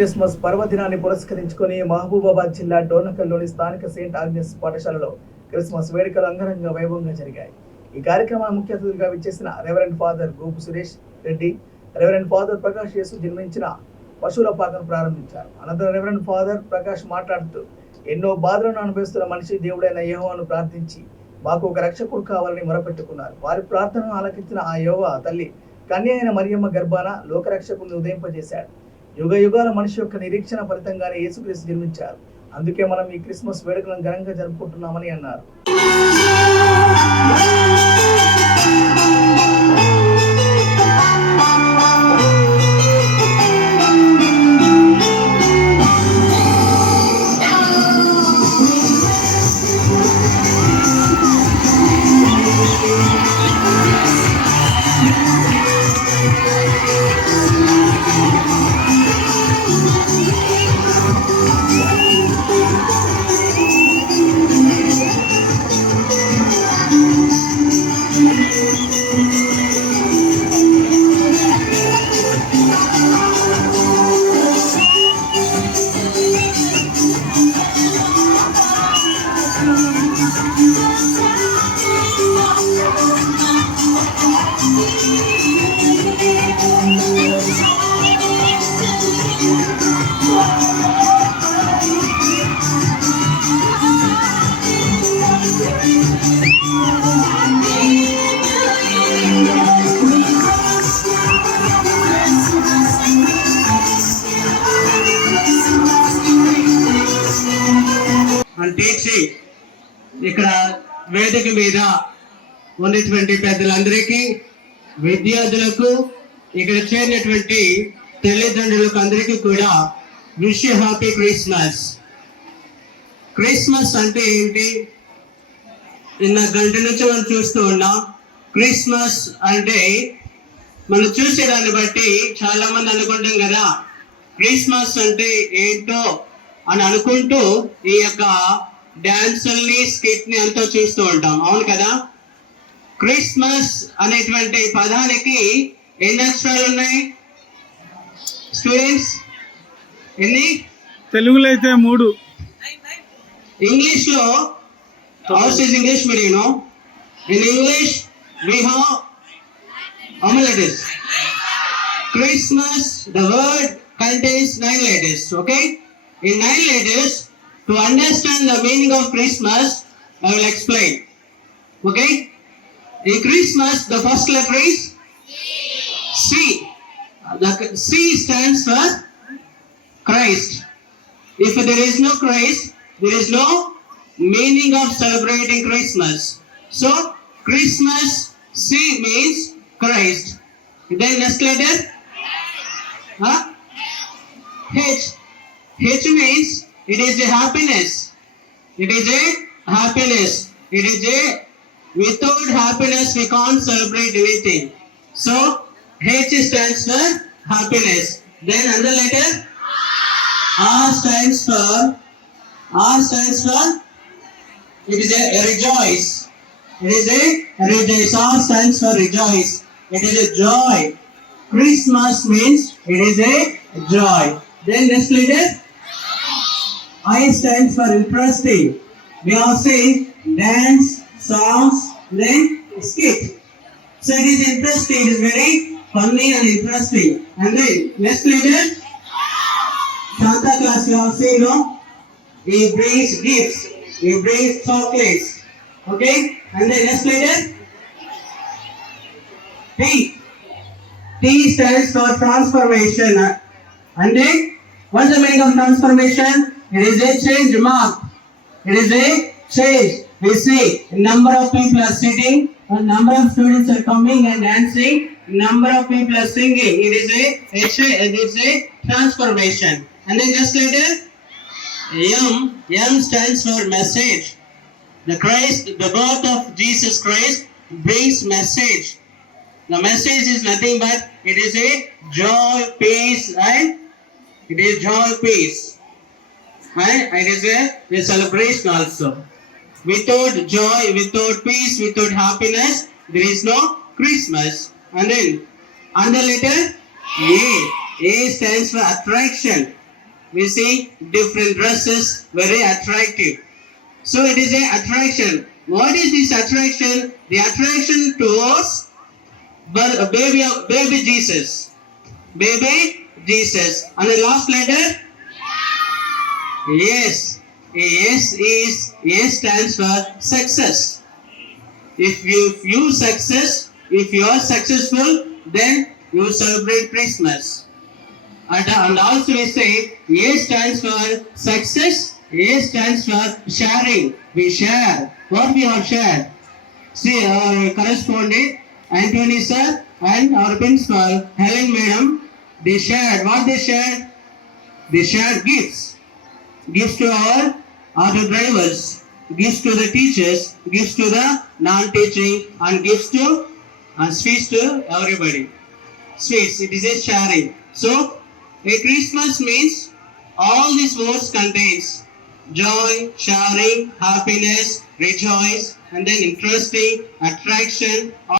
Christmas పర్వదినాన్ని పురస్కరించుకొని మహబూబాబాద్ జిల్లా డోర్నకల్లోని స్థానిక సెయింట్ ఆగ్నెస్ పాఠశాలలో క్రిస్మస్ వేడుకలు అంగరంగ వైభవంగా జరిగాయి. ఈ కార్యక్రమాన్ని ముఖ్య అతిథిగా విచ్చేసిన reverend father Gopu Suresh Reddy, reverend father Prakash Yesu జన్మించిన పశువుల పాకను ప్రారంభించారు. అనంతరం రెవరెండ్ ఫాదర్ ప్రకాష్ మాట్లాడుతూ, ఎన్నో బాధలను అనుభవిస్తున్న మనిషి దేవుడైన యెహోవాను ప్రార్థించి మాకు ఒక రక్షకుడు కావాలని మొరపెట్టుకున్నారు. వారి ప్రార్థనను ఆలకించిన ఆ యెహోవా తల్లి కన్య అయిన మరియమ్మ గర్భాన లోకరక్షకుడిని ఉదయింపజేశాడు. యుగ యుగాల మనిషి యొక్క నిరీక్షణ ఫలితంగానే యేసుక్రీస్తు జన్మించారు. అందుకే మనం ఈ క్రిస్మస్ వేడుకలను ఘనంగా జరుపుకుంటున్నామని అన్నారు. ఇక్కడ వేదిక మీద ఉన్నటువంటి పెద్దలందరికీ, విద్యార్థులకు, ఇక్కడ చేరినటువంటి తల్లిదండ్రులకు అందరికీ కూడా విష్ హ్యాపీ క్రిస్మస్. క్రిస్మస్ అంటే ఏంటి? నిన్న గంట నుంచి మనం చూస్తూ ఉన్నాం. క్రిస్మస్ అంటే మనం చూసేదాన్ని బట్టి చాలా మంది అనుకుంటాం కదా, క్రిస్మస్ అంటే ఏంటో అని అనుకుంటూ ఈ యొక్క డాన్సుల్ని, స్కిట్ ని అంతా చూస్తూ ఉంటాం. అవును కదా? క్రిస్మస్ అనేటువంటి పదానికి ఎన్ని అక్షరాలు ఉన్నాయి స్టూడెంట్స్? ఎన్ని? తెలుగులో అయితే 3. ఇంగ్లీష్ లో హౌస్ ఇస్ ఇంగ్లీష్ మీరు know. In English we have how many letters? Christmas, the word contains 9 letters. Okay, in 9 letters, to understand the meaning of Christmas, I will explain. Okay, in Christmas the first letter is C. The C stands for Christ. If there is no Christ, there is no meaning of celebrating Christmas. So Christmas, C means Christ. Then next letter, H. H means it is a happiness. It is a happiness. It is a, without happiness we can't celebrate anything. So H stands for happiness. Then another letter, R stands for it is a rejoice. It is a rejoice. R stands for rejoice. It is a joy. Christmas means it is a joy. Then next letter, I stands for interesting. We all sing, dance, songs, then skit. So it is interesting. It is very funny and interesting. And then next letter, Santa Claus. We all say, no, he brings gifts. He brings chocolates. Okay. And then next letter, T. T stands for transformation. And then what's the meaning of transformation? It is a change mark. It is a change. We see number of people are sitting, a number of students are coming and dancing, number of people are singing. It is a transformation. And then next letter, M stands for message. The birth of Jesus Christ brings message. The message is nothing but it is a joy, peace, and it is joy, peace, and it is a celebration also. Without joy, without peace, without happiness, there is no Christmas. And then under letter A. A stands for attraction. we see different dresses, very attractive. So it is a attraction. What is this attraction? The attraction towards baby Jesus. Baby Jesus. And the last letter? Yes. S stands for success. If you are successful, then you celebrate Christmas. And also we say A stands for success. A stands for sharing. We share what we have shared. See our correspondent Anthony sir and our principal Helen madam. They shared what they shared. They shared gifts. Gifts to our auto drivers, gifts to the teachers, gifts to the non-teaching, and gifts to sweets to everybody. Sweets, it is a sharing. So, a Christmas means all these words contains joy, sharing, happiness, rejoice, and then interesting, attraction.